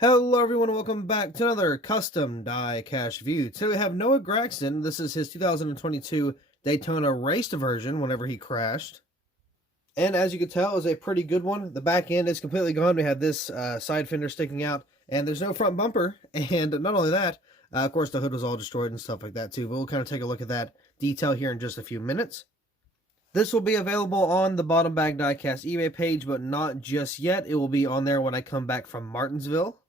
Hello everyone, welcome back to another custom die cash view. Today we have Noah Gragson. This is his 2022 Daytona raced version whenever he crashed. And as you can tell, it was a pretty good one. The back end is completely gone. We had this side fender sticking out, and there's no front bumper. And not only that, of course the hood was all destroyed and stuff like that too. But we'll kind of take a look at that detail here in just a few minutes. This will be available on the Bottom Bag Diecast eBay page, but not just yet. It will be on there when I come back from Martinsville.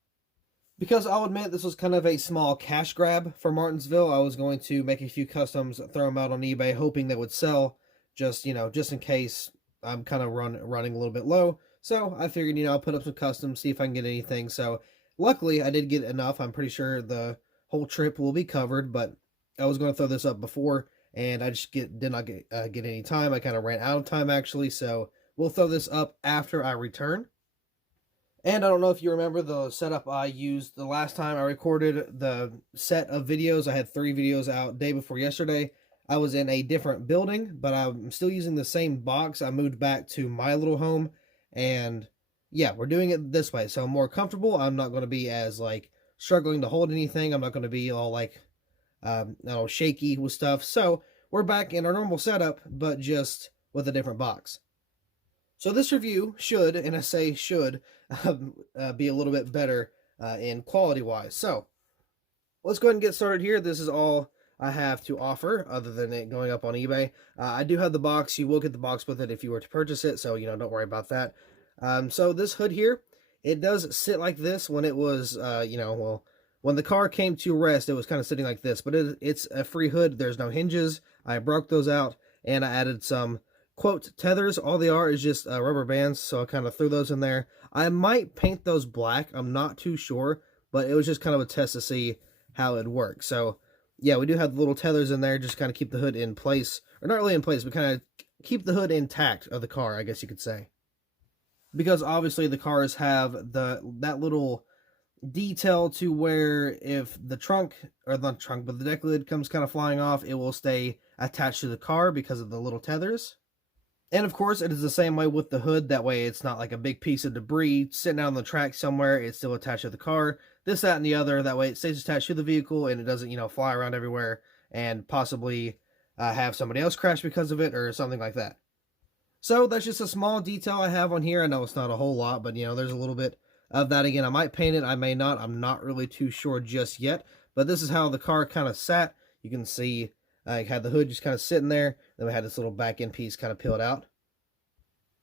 Because I'll admit this was kind of a small cash grab for Martinsville. I was going to make a few customs, throw them out on eBay, hoping they would sell, just in case I'm kind of running a little bit low. So I figured, I'll put up some customs, see if I can get anything. So luckily I did get enough. I'm pretty sure the whole trip will be covered, but I was going to throw this up before, and I just did not get any time. I kind of ran out of time actually, so we'll throw this up after I return. And I don't know if you remember the setup I used the last time I recorded the set of videos. I had 3 videos out day before yesterday. I was in a different building, but I'm still using the same box. I moved back to my little home, and yeah, we're doing it this way. So I'm more comfortable. I'm not going to be as struggling to hold anything. I'm not going to be all shaky with stuff. So we're back in our normal setup, but just with a different box. So this review should, and I say should, be a little bit better in quality-wise. So let's go ahead and get started here. This is all I have to offer other than it going up on eBay. I do have the box. You will get the box with it if you were to purchase it, so, don't worry about that. So this hood here, it does sit like this. When it was, when the car came to rest, it was kind of sitting like this. But it's a free hood. There's no hinges. I broke those out, and I added some quote tethers. All they are is just rubber bands, so I kind of threw those in there. I might paint those black. I'm not too sure, but it was just kind of a test to see how it works. So yeah, we do have the little tethers in there, just kind of keep the hood in place, or not really in place, but kind of keep the hood intact of the car, I guess you could say. Because obviously the cars have that little detail to where if the trunk, or not trunk, but the deck lid comes kind of flying off, it will stay attached to the car because of the little tethers. And of course, it is the same way with the hood. That way, it's not like a big piece of debris sitting out on the track somewhere. It's still attached to the car. This, that, and the other. That way, it stays attached to the vehicle and it doesn't, fly around everywhere and possibly have somebody else crash because of it or something like that. So that's just a small detail I have on here. I know it's not a whole lot, but there's a little bit of that. Again, I might paint it. I may not. I'm not really too sure just yet. But this is how the car kind of sat. You can see I had the hood just kind of sitting there. Then we had this little back end piece kind of peeled out.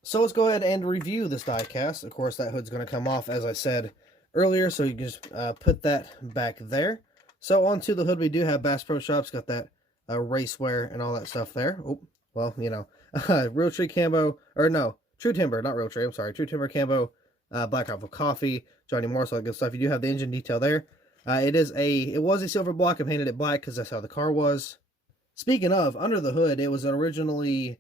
So let's go ahead and review this die cast. Of course, that hood's going to come off, as I said earlier, so you can just put that back there. So onto the hood, we do have Bass Pro Shops. Got that racewear and all that stuff there. Oh, well, Real Tree Cambo, or no, True Timber, not Real Tree, I'm sorry. True Timber Cambo, Black Rifle Coffee, Johnny Morse, all that good stuff. You do have the engine detail there. It was a silver block. I painted it black because that's how the car was. Speaking of, under the hood, it was originally,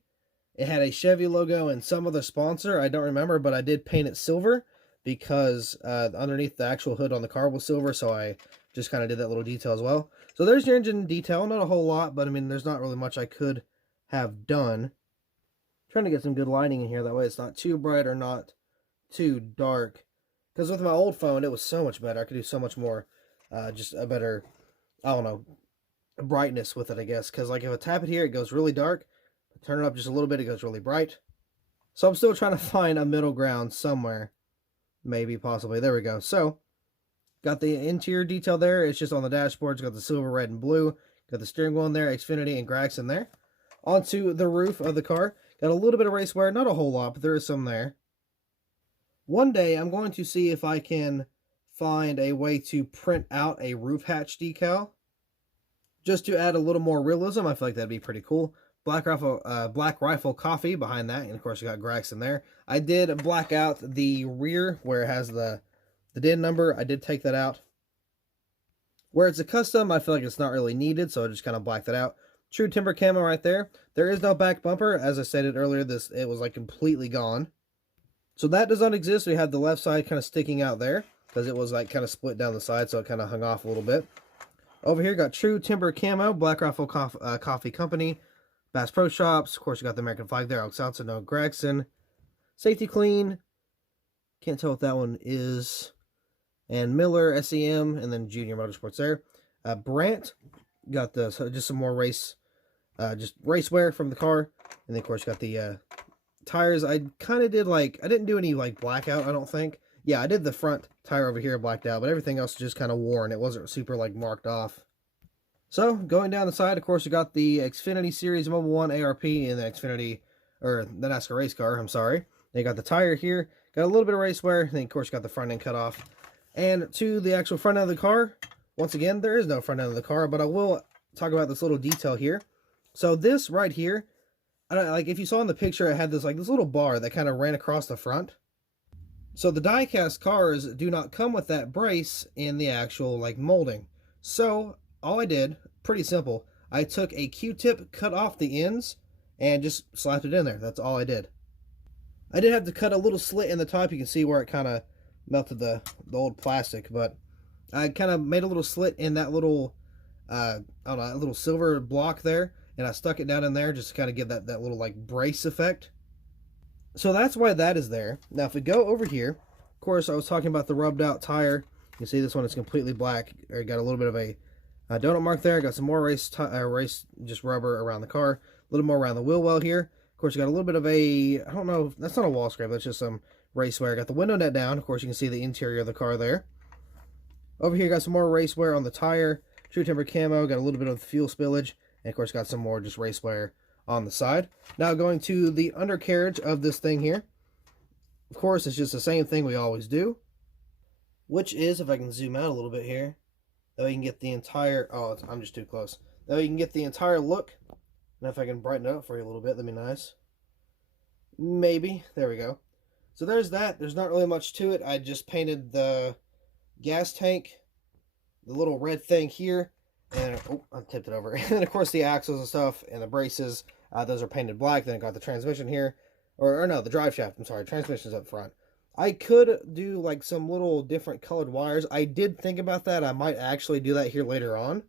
it had a Chevy logo and some other sponsor. I don't remember, but I did paint it silver because underneath the actual hood on the car was silver, so I just kind of did that little detail as well. So there's your engine detail. Not a whole lot, but I mean, there's not really much I could have done. Trying to get some good lighting in here. That way it's not too bright or not too dark. Because with my old phone, it was so much better. I could do so much more, just a better, I don't know, brightness with it, I guess. Because if I tap it here, it goes really dark. Turn it up just a little bit, it goes really bright. So I'm still trying to find a middle ground somewhere. Maybe, possibly. There we go. So, got the interior detail there. It's just on the dashboard. It's got the silver, red, and blue. Got the steering wheel in there, Xfinity, and Gragson there. Onto the roof of the car. Got a little bit of race wear. Not a whole lot, but there is some there. One day, I'm going to see if I can find a way to print out a roof hatch decal. Just to add a little more realism. I feel like that'd be pretty cool. Black Rifle Coffee behind that, and of course you got Gragson there. I did black out the rear where it has the DIN number. I did take that out. Where it's a custom, I feel like it's not really needed, so I just kind of blacked that out. True Timber Camo right there. There is no back bumper. As I stated earlier, it was completely gone. So that does not exist. We have the left side kind of sticking out there because it was kind of split down the side, so it kind of hung off a little bit. Over here got True Timber Camo, Black Rifle Coffee Company. Bass Pro Shops. Of course, you got the American flag there. Alex no Gragson. Safety Clean. Can't tell what that one is. And Miller, SEM, and then Junior Motorsports there. Brandt got just some more just race wear from the car. And then, of course, got the tires. I kind of did I didn't do any blackout, I don't think. Yeah, I did the front tire over here blacked out, but everything else just kind of worn. It wasn't super marked off. So going down the side, of course, you got the Xfinity Series Mobile 1 ARP and the Xfinity, or the NASCAR race car, I'm sorry. Then you got the tire here, got a little bit of race wear, then of course you got the front end cut off. And to the actual front end of the car, once again, there is no front end of the car, but I will talk about this little detail here. So this right here, if you saw in the picture, it had this this little bar that kind of ran across the front. So the diecast cars do not come with that brace in the actual molding. So all I did, pretty simple, I took a Q-tip, cut off the ends, and just slapped it in there. That's all I did. I did have to cut a little slit in the top. You can see where it kind of melted the old plastic, but I kind of made a little slit in that little, I don't know, a little silver block there, and I stuck it down in there just to kind of give that little brace effect. So that's why that is there. Now if we go over here, of course I was talking about the rubbed out tire. You can see this one is completely black. I got a little bit of a donut mark there. Got some more race just rubber around the car. A little more around the wheel well here. Of course you got a little bit of a, I don't know, that's not a wall scrape, that's just some race wear. Got the window net down. Of course you can see the interior of the car there. Over here got some more race wear on the tire. True Timber camo. Got a little bit of fuel spillage. And of course got some more just race wear on the side. Now going to the undercarriage of this thing here. Of course, it's just the same thing we always do. Which is, if I can zoom out a little bit here, that way you can get the entire, oh, I'm just too close. That way you can get the entire look. Now if I can brighten it up for you a little bit, that'd be nice. Maybe. There we go. So there's that. There's not really much to it. I just painted the gas tank, the little red thing here, and oh, I tipped it over. And then of course the axles and stuff and the braces, those are painted black. Then I got the transmission here, or no, the drive shaft. I'm sorry, transmission's up front. I could do some little different colored wires. I did think about that. I might actually do that here later on.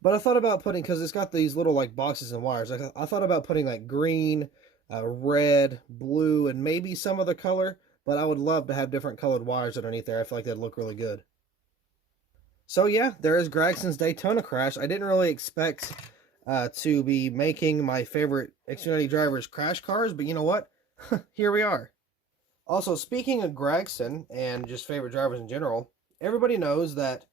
But I thought about putting, because it's got these little boxes and wires. I thought about putting green, red, blue, and maybe some other color. But I would love to have different colored wires underneath there. I feel like that'd look really good. So yeah, there is Gragson's Daytona crash. I didn't really expect to be making my favorite Xfinity drivers crash cars, but you know what? Here we are. Also, speaking of Gragson and just favorite drivers in general, everybody knows that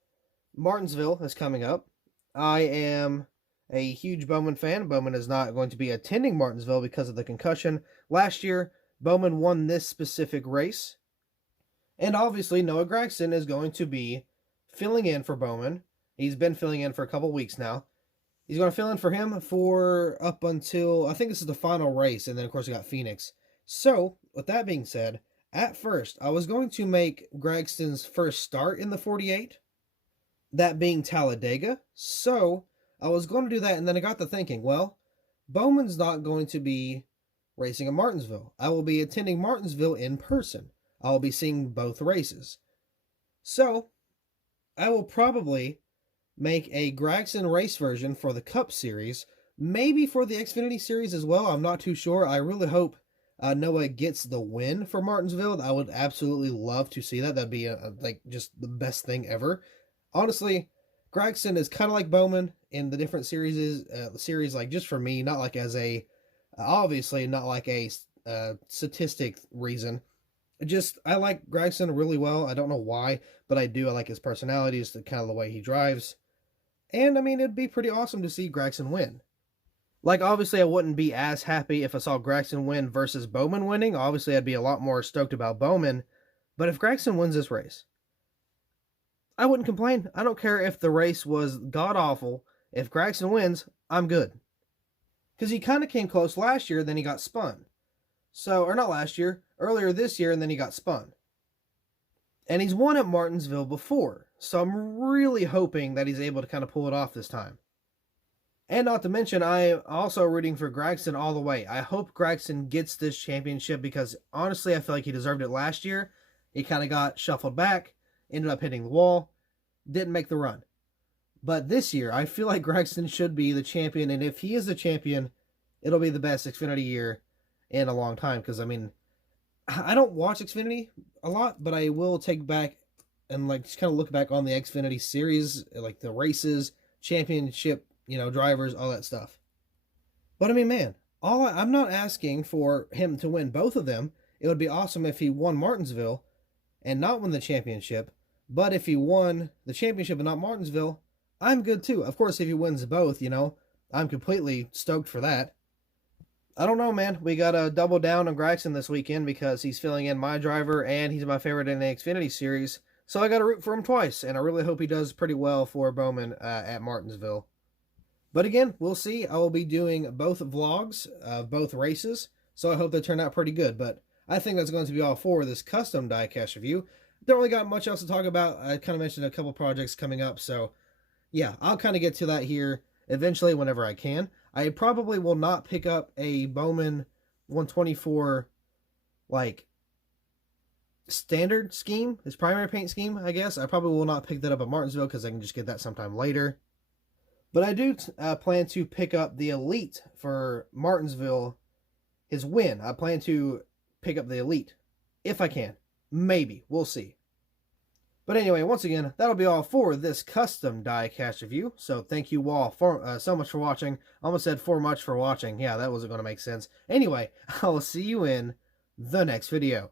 Martinsville is coming up. I am a huge Bowman fan. Bowman is not going to be attending Martinsville because of the concussion. Last year, Bowman won this specific race. And obviously, Noah Gragson is going to be filling in for Bowman. He's been filling in for a couple weeks now. He's going to fill in for him for up until, I think this is the final race, and then of course we got Phoenix. So, with that being said, at first, I was going to make Gragson's first start in the 48, that being Talladega. So, I was going to do that, and then I got to thinking, well, Bowman's not going to be racing in Martinsville. I will be attending Martinsville in person. I will be seeing both races. So, I will probably make a Gragson race version for the Cup Series, maybe for the Xfinity Series as well. I'm not too sure. I really hope Noah gets the win for Martinsville. I would absolutely love to see that. That'd be just the best thing ever. Honestly, Gragson is kind of like Bowman in the different series. Just for me, not as a obviously not a statistic reason. I like Gragson really well. I don't know why, but I do. I like his personality, just kind of the way he drives. And, I mean, it'd be pretty awesome to see Gragson win. Obviously, I wouldn't be as happy if I saw Gragson win versus Bowman winning. Obviously, I'd be a lot more stoked about Bowman. But if Gragson wins this race, I wouldn't complain. I don't care if the race was god-awful. If Gragson wins, I'm good. Because he kind of came close last year, then he got spun. So, or not last year, earlier this year, and then he got spun. And he's won at Martinsville before. So I'm really hoping that he's able to kind of pull it off this time. And not to mention, I am also rooting for Gragson all the way. I hope Gragson gets this championship because, honestly, I feel like he deserved it last year. He kind of got shuffled back, ended up hitting the wall, didn't make the run. But this year, I feel like Gragson should be the champion, and if he is the champion, it'll be the best Xfinity year in a long time. Because, I mean, I don't watch Xfinity a lot, but I will take back and like just kind of look back on the Xfinity series, like the races, championship, drivers, all that stuff. But I mean, man, I'm not asking for him to win both of them. It would be awesome if he won Martinsville and not win the championship. But if he won the championship and not Martinsville, I'm good too. Of course, if he wins both, I'm completely stoked for that. I don't know, man. We got to double down on Gragson this weekend because he's filling in my driver and he's my favorite in the Xfinity series. So I got to root for him twice, and I really hope he does pretty well for Bowman at Martinsville. But again, we'll see. I will be doing both vlogs of both races, so I hope they turn out pretty good. But I think that's going to be all for this custom diecast review. Don't really got much else to talk about. I kind of mentioned a couple projects coming up, so yeah, I'll kind of get to that here eventually whenever I can. I probably will not pick up a Bowman 124 like standard scheme, his primary paint scheme, I guess. I probably will not pick that up at Martinsville because I can just get that sometime later. But I do plan to pick up the Elite for Martinsville, his win. I plan to pick up the Elite if I can. Maybe. We'll see. But anyway, once again, that'll be all for this custom diecast review. So thank you all for so much for watching. I almost said for much for watching. Yeah, that wasn't going to make sense. Anyway, I'll see you in the next video.